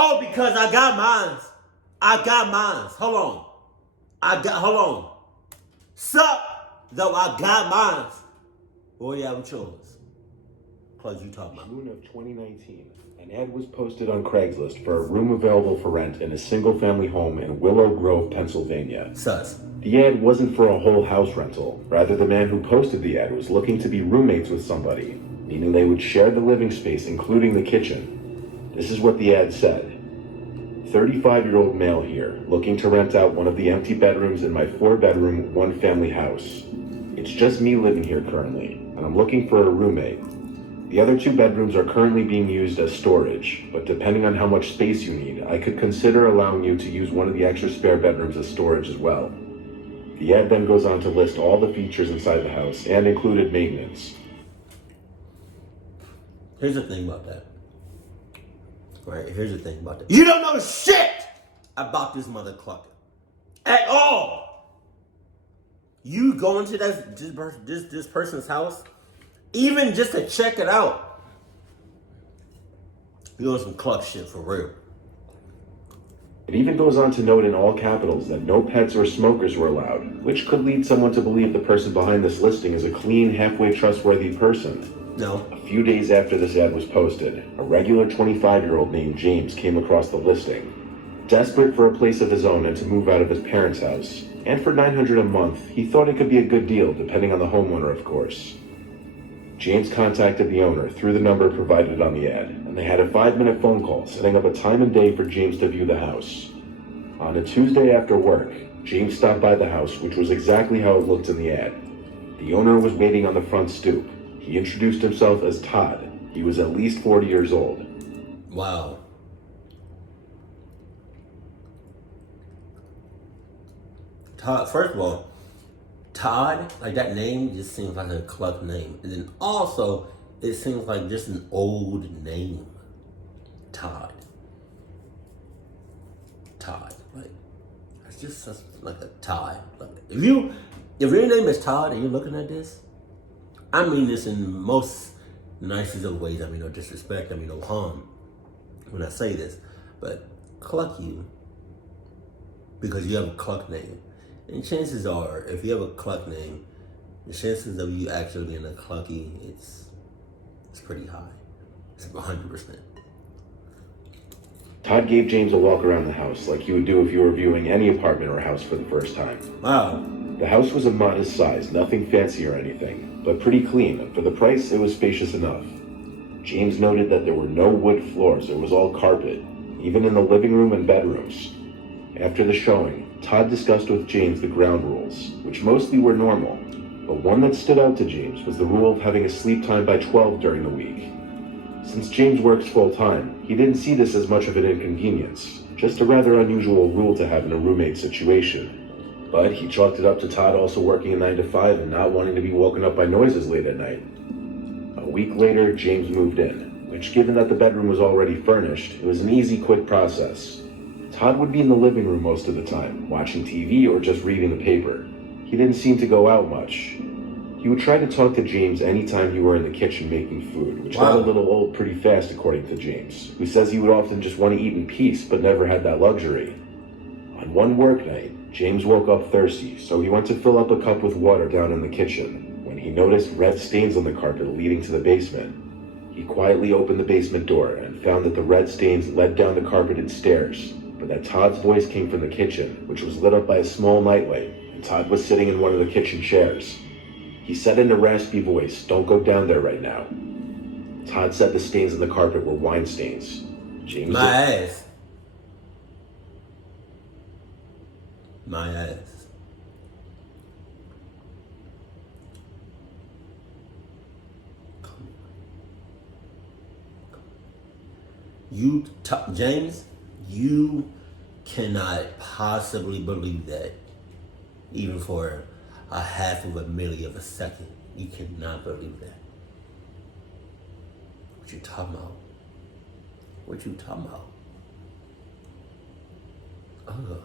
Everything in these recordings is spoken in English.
Oh, because I got mines. I got mines. Hold on. Hold on. Sup, though I got mines. What you have with yours? Cause you talking about. June of 2019, an ad was posted on Craigslist for a room available for rent in a single-family home in Willow Grove, Pennsylvania. Sus. The ad wasn't for a whole house rental. Rather, the man who posted the ad was looking to be roommates with somebody, meaning they would share the living space, including the kitchen. This is what the ad said. 35-year-old male here, looking to rent out one of the empty bedrooms in my 4-bedroom, 1-family house. It's just me living here currently, and I'm looking for a roommate. The other 2 bedrooms are currently being used as storage, but depending on how much space you need, I could consider allowing you to use one of the extra spare bedrooms as storage as well. The ad then goes on to list all the features inside the house and included maintenance. Here's the thing about that. Right, here's the thing about that. You don't know shit about this mother clucker. At all. You go into this person's house, even just to check it out. You doing some cluck shit for real. It even goes on to note in all capitals that no pets or smokers were allowed, which could lead someone to believe the person behind this listing is a clean, halfway trustworthy person. No. A few days after this ad was posted, a regular 25-year-old named James came across the listing. Desperate for a place of his own and to move out of his parents' house, and for $900 a month, he thought it could be a good deal, depending on the homeowner, of course. James contacted the owner through the number provided on the ad, and they had a 5-minute phone call setting up a time and day for James to view the house. On a Tuesday after work, James stopped by the house, which was exactly how it looked in the ad. The owner was waiting on the front stoop. He introduced himself as Todd. He was at least 40 years old. Wow. Todd, first of all, Todd, like that name just seems like a cluck name. And then also, it seems like just an old name. Todd. Like, it's just such like a Todd. Like, if your name is Todd and you're looking at this, I mean this in most nicest of ways. I mean no disrespect, I mean no harm when I say this. But cluck you because you have a cluck name. And chances are, if you have a cluck name, the chances of you actually being a clucky, it's pretty high. It's 100%. Todd gave James a walk around the house like you would do if you were viewing any apartment or house for the first time. Wow. The house was a modest size, nothing fancy or anything, but pretty clean, and for the price, it was spacious enough. James noted that there were no wood floors, it was all carpet, even in the living room and bedrooms. After the showing, Todd discussed with James the ground rules, which mostly were normal, but one that stood out to James was the rule of having a sleep time by 12 during the week. Since James works full-time, he didn't see this as much of an inconvenience, just a rather unusual rule to have in a roommate situation. But he chalked it up to Todd also working a 9-to-5 and not wanting to be woken up by noises late at night. A week later, James moved in, which given that the bedroom was already furnished, it was an easy, quick process. Todd would be in the living room most of the time, watching TV or just reading the paper. He didn't seem to go out much. He would try to talk to James anytime you were in the kitchen making food, which got a little old pretty fast according to James, who says he would often just want to eat in peace but never had that luxury. On one work night, James woke up thirsty, so he went to fill up a cup with water down in the kitchen, when he noticed red stains on the carpet leading to the basement. He quietly opened the basement door and found that the red stains led down the carpeted stairs, but that Todd's voice came from the kitchen, which was lit up by a small nightlight, and Todd was sitting in one of the kitchen chairs. He said in a raspy voice, "Don't go down there right now." Todd said the stains on the carpet were wine stains. James My ass. James, you cannot possibly believe that, even for a half of a milli of a second. You cannot believe that. What you talking about? Ugh.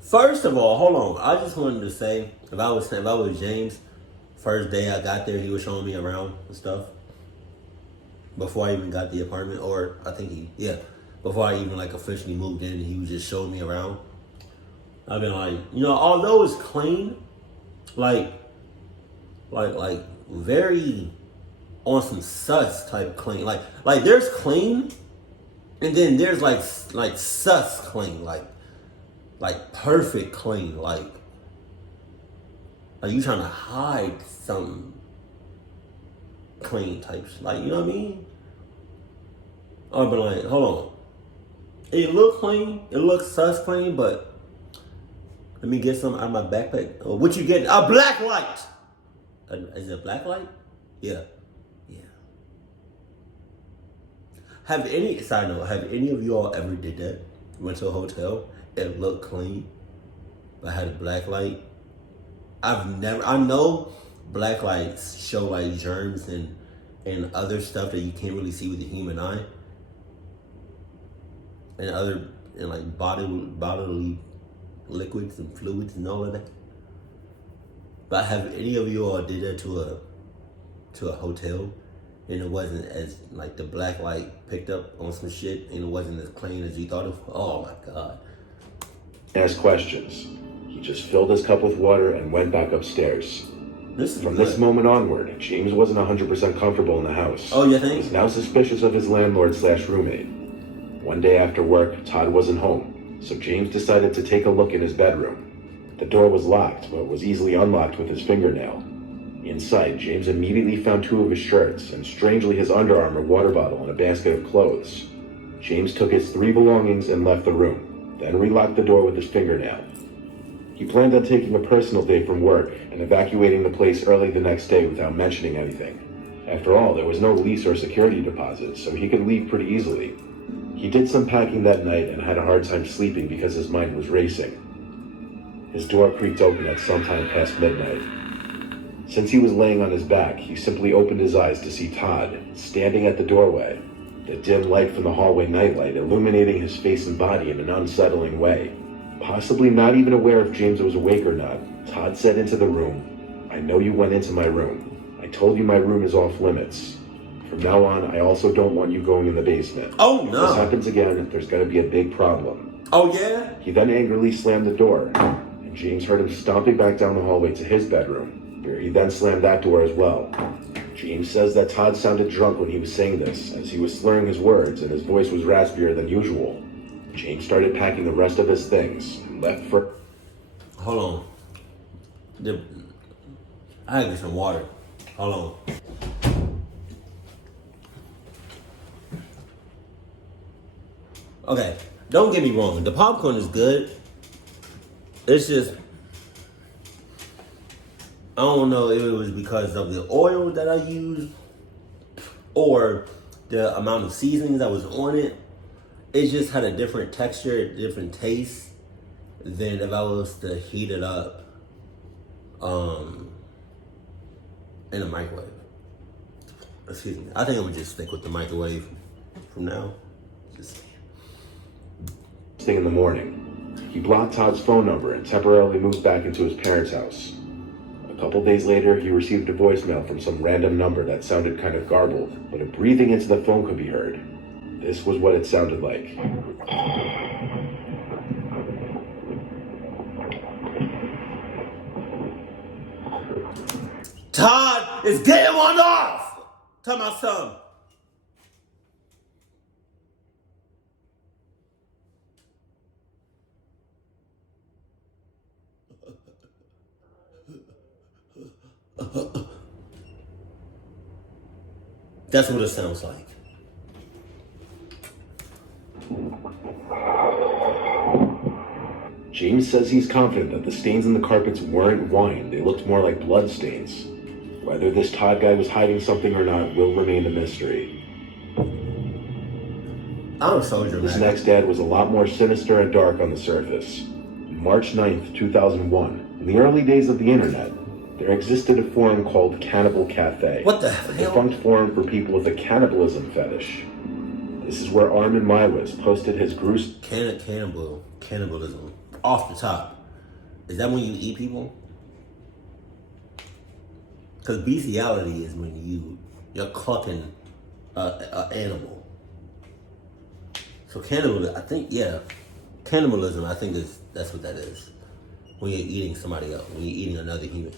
First of all, hold on. I just wanted to say, if I was James, first day I got there, he was showing me around and stuff. Before I even got the apartment, or I think before I even like officially moved in, he was just showing me around. I've been like, although it's clean, like very on some sus type clean. Like there's clean, and then there's like sus clean, like perfect clean, like you trying to hide some clean types, like, you know what I mean? I've been like, hold on, it look clean, it looks sus clean, but let me get some out of my backpack. Oh, what you getting? A black light. Is it a black light? Yeah. Have any of you all ever did that? Went to a hotel, it looked clean, but had a black light? I know black lights show like germs and other stuff that you can't really see with the human eye. And like bodily liquids and fluids and all of that. But have any of you all did that to a hotel, and it wasn't as like the black light picked up on some shit and it wasn't as clean as you thought of? Oh my God. Ask questions. He just filled his cup with water and went back upstairs. From this moment onward, James wasn't 100% comfortable in the house. Oh, you think? He was now suspicious of his landlord/roommate. One day after work, Todd wasn't home, so James decided to take a look in his bedroom. The door was locked, but was easily unlocked with his fingernail. Inside, James immediately found 2 of his shirts, and strangely his Under Armour water bottle and a basket of clothes. James took his 3 belongings and left the room, then relocked the door with his fingernail. He planned on taking a personal day from work and evacuating the place early the next day without mentioning anything. After all, there was no lease or security deposit, so he could leave pretty easily. He did some packing that night and had a hard time sleeping because his mind was racing. His door creaked open at sometime past midnight. Since he was laying on his back, he simply opened his eyes to see Todd, standing at the doorway, the dim light from the hallway nightlight illuminating his face and body in an unsettling way. Possibly not even aware if James was awake or not, Todd said into the room, "I know you went into my room. I told you my room is off limits. From now on, I also don't want you going in the basement. Oh, no. If this happens again, there's going to be a big problem." Oh, yeah? He then angrily slammed the door, and James heard him stomping back down the hallway to his bedroom, where he then slammed that door as well. James says that Todd sounded drunk when he was saying this, as he was slurring his words and his voice was raspier than usual. James started packing the rest of his things and left for... Hold on. I gotta get some water. Hold on. Okay, don't get me wrong. The popcorn is good. It's just, I don't know if it was because of the oil that I used or the amount of seasonings that was on it. It just had a different texture, a different taste than if I was to heat it up in a microwave. Excuse me. I think I would just stick with the microwave from now. Just thing in the morning. He blocked Todd's phone number and temporarily moved back into his parents' house. A couple days later, he received a voicemail from some random number that sounded kind of garbled, but a breathing into the phone could be heard. This was what it sounded like. Todd is getting one off! Tell my son. That's what it sounds like. James says he's confident that the stains in the carpets weren't wine. They looked more like blood stains. Whether this Todd guy was hiding something or not will remain a mystery. I'm so dramatic. This next dad was a lot more sinister and dark on the surface. March 9th, 2001, in the early days of the internet, there existed a forum called Cannibal Cafe. What the hell? A hell? defunct forum for people with a cannibalism fetish. This is where Armin Maiwas posted his gruesome... Cannibalism. Off the top. Is that when you eat people? Because bestiality is when you're clucking an animal. So cannibalism, I think, yeah, cannibalism. I think that's what that is. When you're eating somebody else, when you're eating another human.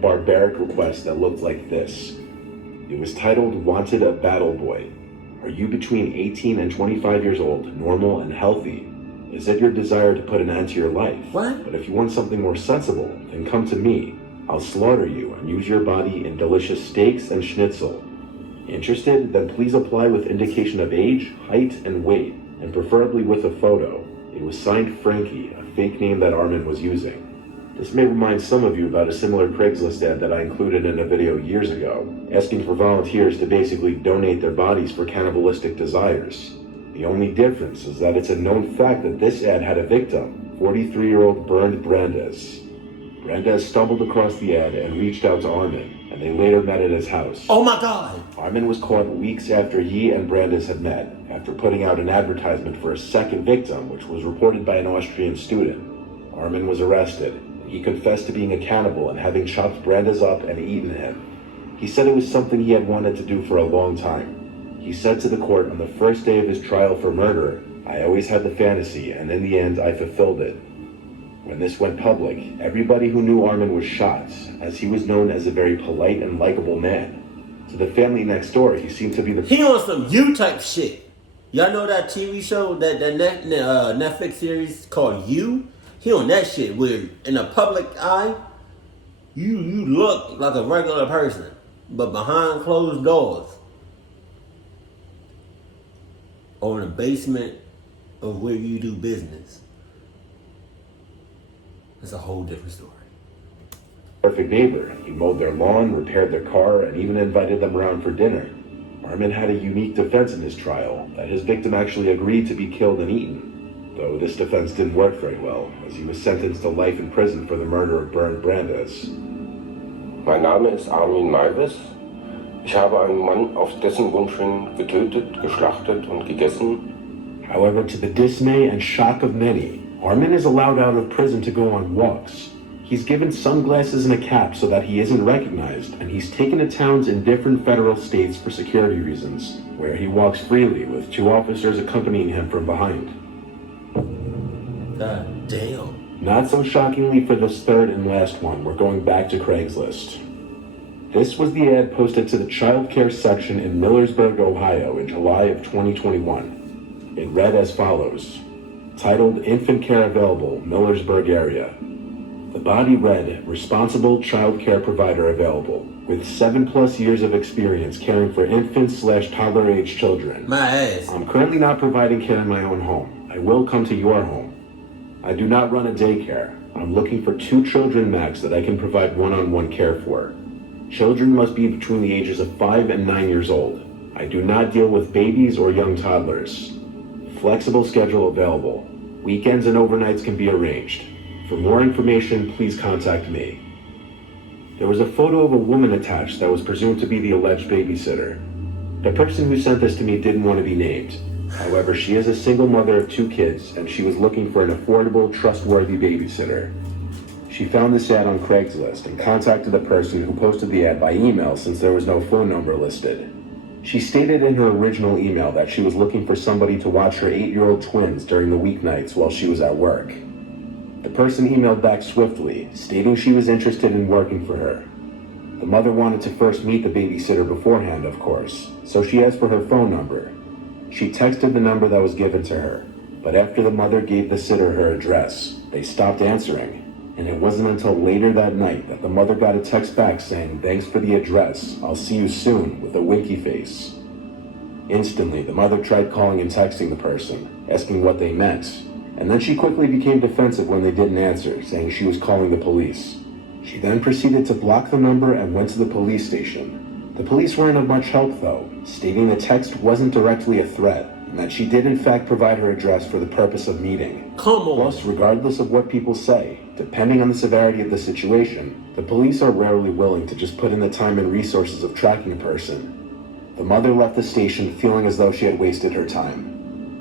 Barbaric request that looked like this. It was titled "Wanted a Battle Boy. Are you between 18 and 25 years old, normal and healthy? Is it your desire to put an end to your life? What? But if you want something more sensible, then come to me. I'll slaughter you and use your body in delicious steaks and schnitzel. Interested? Then please apply with indication of age, height, and weight, and preferably with a photo. It was signed Frankie, a fake name that Armin was using. This may remind some of you about a similar Craigslist ad that I included in a video years ago, asking for volunteers to basically donate their bodies for cannibalistic desires. The only difference is that it's a known fact that this ad had a victim, 43-year-old Bernd Brandes. Brandes stumbled across the ad and reached out to Armin, and they later met at his house. Oh my God! Armin was caught weeks after he and Brandes had met, after putting out an advertisement for a second victim, which was reported by an Austrian student. Armin was arrested. He confessed to being a cannibal and having chopped Brandes up and eaten him. He said it was something he had wanted to do for a long time. He said to the court on the first day of his trial for murder, "I always had the fantasy, and in the end I fulfilled it." When this went public, everybody who knew Armin was shocked, as he was known as a very polite and likable man. To the family next door, he seemed to be the... He on some You type shit. Y'all know that TV show, that Netflix series called You? He on that shit where in the public eye, you look like a regular person, but behind closed doors, or in the basement of where you do business, it's a whole different story. Perfect neighbor. He mowed their lawn, repaired their car, and even invited them around for dinner. Armin had a unique defense in his trial, that his victim actually agreed to be killed and eaten. Though this defense didn't work very well, as he was sentenced to life in prison for the murder of Bernd Brandes. Mein Name ist Armin Maivis. Ich habe einen Mann auf dessen Wunsch hin getötet, geschlachtet und gegessen. However, to the dismay and shock of many, Armin is allowed out of prison to go on walks. He's given sunglasses and a cap so that he isn't recognized, and he's taken to towns in different federal states for security reasons, where he walks freely with 2 officers accompanying him from behind. God damn. Not so shockingly for this third and last one, we're going back to Craigslist. This was the ad posted to the child care section in Millersburg, Ohio in July of 2021. It read as follows, titled "Infant Care Available, Millersburg Area." The body read, "Responsible child care provider available, with 7+ years of experience caring for infants/toddler age children. My ass. I'm currently not providing care in my own home. I will come to your home. I do not run a daycare. I'm looking for 2 children max that I can provide one-on-one care for. Children must be between the ages of 5 and 9 years old. I do not deal with babies or young toddlers. Flexible schedule available. Weekends and overnights can be arranged. For more information, please contact me." There was a photo of a woman attached that was presumed to be the alleged babysitter. The person who sent this to me didn't want to be named. However, she is a single mother of 2 kids, and she was looking for an affordable, trustworthy babysitter. She found this ad on Craigslist and contacted the person who posted the ad by email since there was no phone number listed. She stated in her original email that she was looking for somebody to watch her 8-year-old twins during the weeknights while she was at work. The person emailed back swiftly, stating she was interested in working for her. The mother wanted to first meet the babysitter beforehand, of course, so she asked for her phone number. She texted the number that was given to her, but after the mother gave the sitter her address, they stopped answering, and it wasn't until later that night that the mother got a text back saying, "Thanks for the address, I'll see you soon," with a winky face. Instantly, the mother tried calling and texting the person, asking what they meant, and then she quickly became defensive when they didn't answer, saying she was calling the police. She then proceeded to block the number and went to the police station. The police weren't of much help though, stating the text wasn't directly a threat, and that she did in fact provide her address for the purpose of meeting. Come on. Plus, regardless of what people say, depending on the severity of the situation, the police are rarely willing to just put in the time and resources of tracking a person. The mother left the station feeling as though she had wasted her time.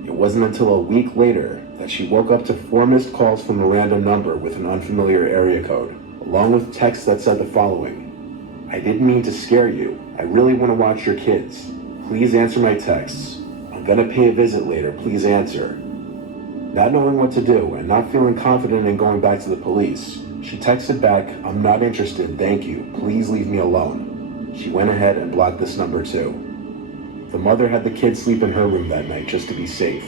It wasn't until a week later that she woke up to 4 missed calls from a random number with an unfamiliar area code, along with texts that said the following: "I didn't mean to scare you. I really want to watch your kids. Please answer my texts. I'm I'm gonna pay a visit later. Please answer. Not knowing what to do and not feeling confident in going back to the police, she texted back, I'm not interested, thank you. Please leave me alone. She went ahead and blocked this number too. The mother had the kids sleep in her room that night just to be safe.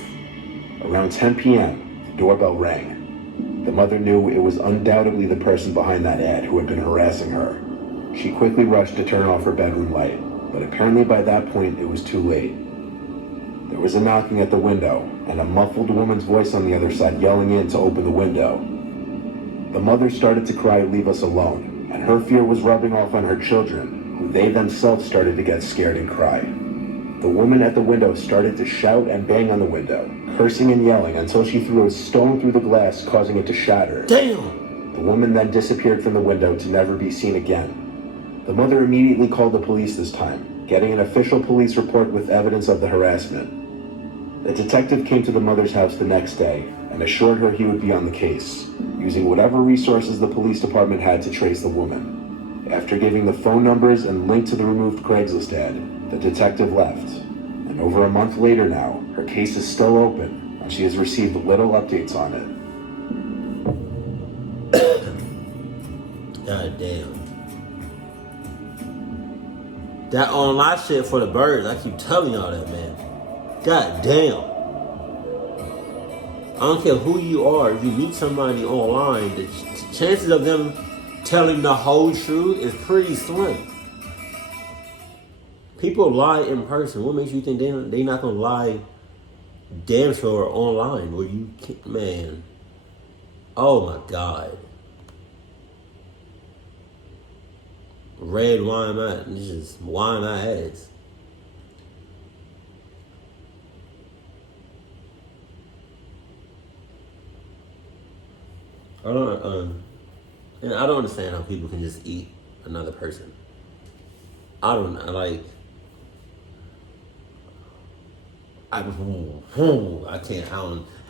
Around 10 p.m., the doorbell rang. The mother knew it was undoubtedly the person behind that ad who had been harassing her. She quickly rushed to turn off her bedroom light, but apparently by that point it was too late. There was a knocking at the window, and a muffled woman's voice on the other side yelling in to open the window. The mother started to cry, leave us alone, and her fear was rubbing off on her children, who they themselves started to get scared and cry. The woman at the window started to shout and bang on the window, cursing and yelling until she threw a stone through the glass, causing it to shatter. Damn! The woman then disappeared from the window to never be seen again. The mother immediately called the police this time, getting an official police report with evidence of the harassment. The detective came to the mother's house the next day and assured her he would be on the case, using whatever resources the police department had to trace the woman. After giving the phone numbers and link to the removed Craigslist ad, the detective left. And over a month later now, her case is still open, and she has received little updates on it. God damn. That online shit for the birds, I keep telling y'all that, man. God damn. I don't care who you are, if you meet somebody online, the chances of them telling the whole truth is pretty slim. People lie in person. What makes you think they not gonna lie damn sure online? Where you can't, man. Oh my God. Red wine my, this is wine my ass. And I don't understand how people can just eat another person.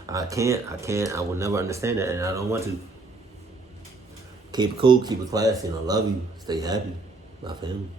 I can't, I will never understand that, and I don't want to. Keep it cool, keep it classy, and I love you. Stay happy. My family.